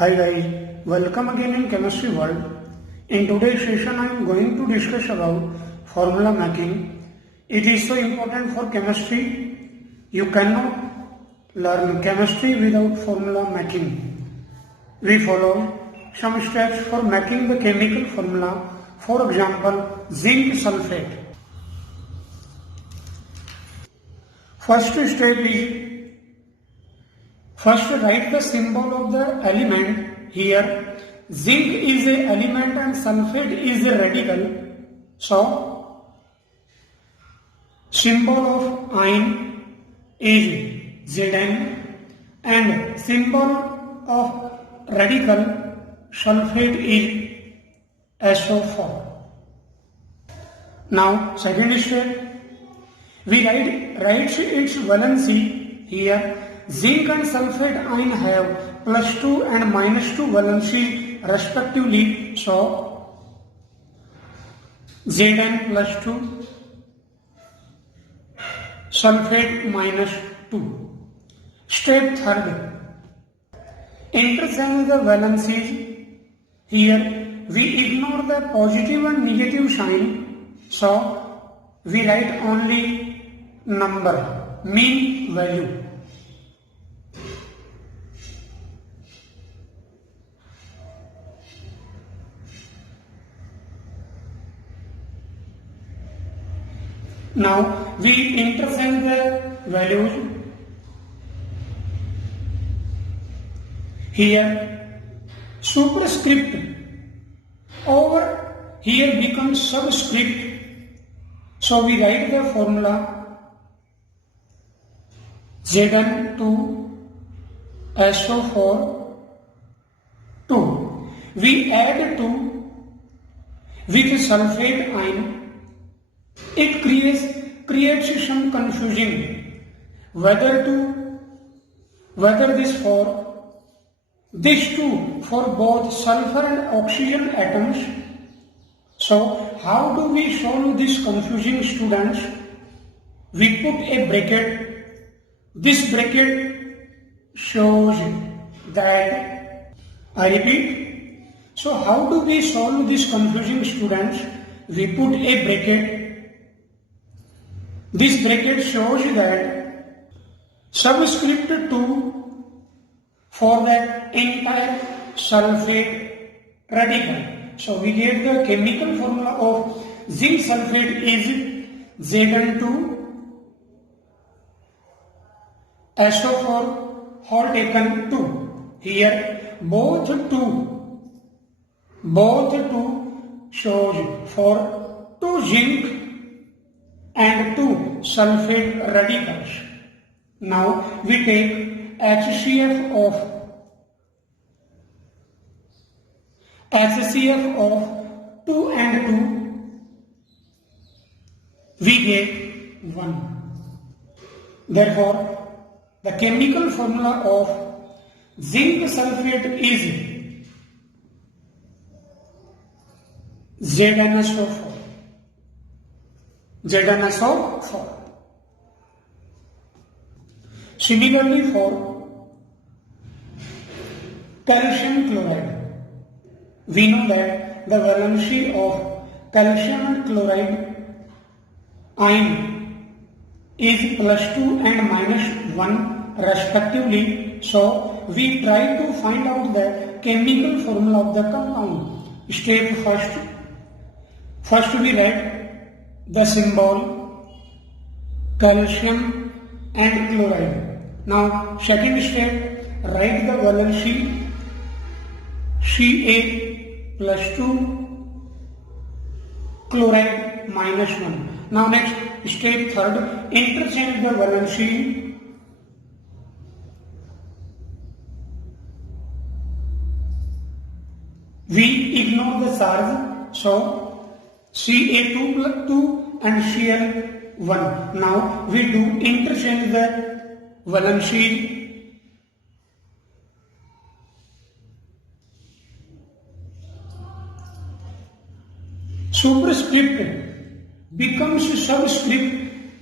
Hi guys, welcome again in Chemistry World. In today's session I am going to discuss about formula making. It is so important for chemistry. You cannot learn chemistry without formula making. We follow some steps for making the chemical formula. For example, zinc sulfate. First step is first write the symbol of the element. Here zinc is a element and sulfate is a radical. So symbol of ion is Zn and symbol of radical sulfate is SO4. Now second step, we write its valency. Here zinc and sulfate ion have +2 and -2 valency respectively. So Zn +2, sulfate -2. Step third, interchange the valencies. Here we ignore the positive and negative sign. So we write only number, mean value. Now we interchange the values. Here superscript over here becomes subscript. So we write the formula Zn2 SO4 2. We add 2 with sulfate ion. It creates some confusion whether this for this two for both sulfur and oxygen atoms. So how do we solve this confusion, students? We put a bracket. This bracket shows that, I repeat, so how do we solve this confusion, students? We put a bracket. This bracket shows that subscript 2 for that entire sulfate radical. So we get the chemical formula of zinc sulfate is Zn2 SO4 whole taken 2. Here both two shows for 2 zinc and 2 sulfate radicals. Now we take HCF of 2 and 2, we get 1. Therefore the chemical formula of zinc sulfate is ZnSO4. ZnSO4. Similarly for calcium chloride, we know that the valency of calcium and chloride ion is +2 and -1 respectively. So we try to find out the chemical formula of the compound. Step first we write the symbol calcium and chloride. Now second step, write the valency Ca +2, chloride -1. Now next step third, interchange the valency. We ignore the charge, so Ca2 and Cl1. Now we do interchange the valency. Superscript becomes subscript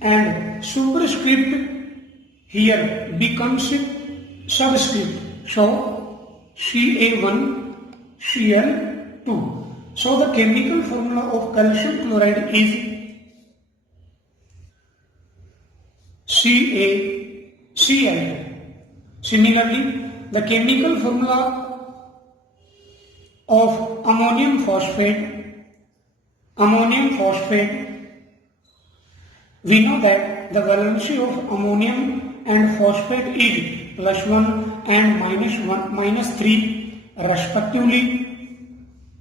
and superscript here becomes subscript. So Ca1Cl2. So the chemical formula of calcium chloride is CaCl2. Similarly, the chemical formula of ammonium phosphate, we know that the valency of ammonium and phosphate is +1 and -3 respectively.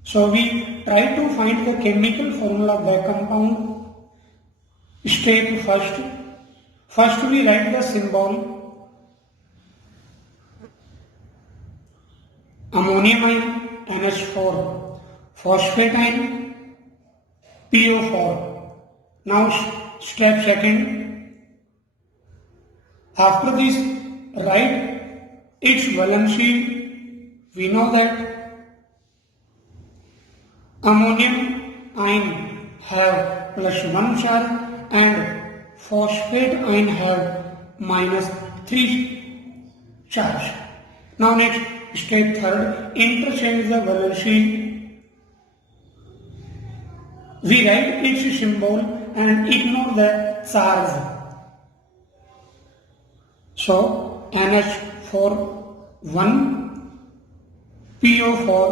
So we try to find the chemical formula of the compound. Step first we write the symbol ammonium ion NH4, phosphate ion PO4. Now step second, after this write its valency. We know that ammonium ion have +1 charge and phosphate ion have -3 charge. Now next step third, interchange the valency. We write its symbol and ignore the charge. So NH4 1, PO4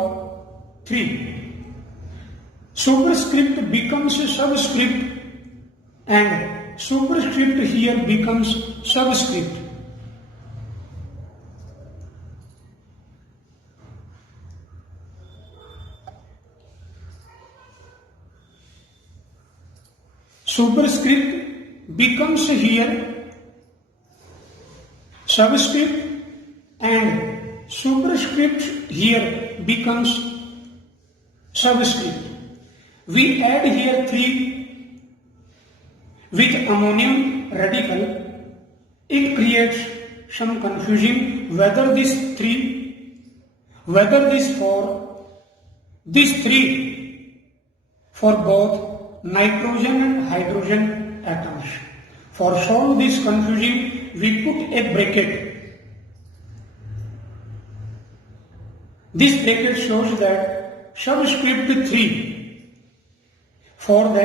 3. Superscript becomes subscript and superscript here becomes subscript. Superscript becomes here subscript and superscript here becomes subscript. We add here 3 with ammonium radical. It creates some confusion whether this 3 for both nitrogen and hydrogen atoms. For solve this confusion, we put a bracket. This bracket shows that subscript 3 for the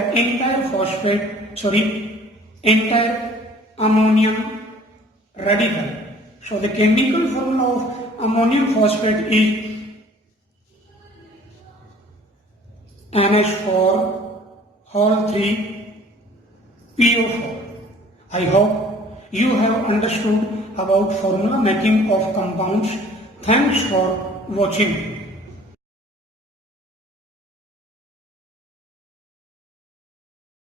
entire ammonium radical. So the chemical formula of ammonium phosphate is NH4 whole 3 PO4. I hope you have understood about formula making of compounds. Thanks for watching.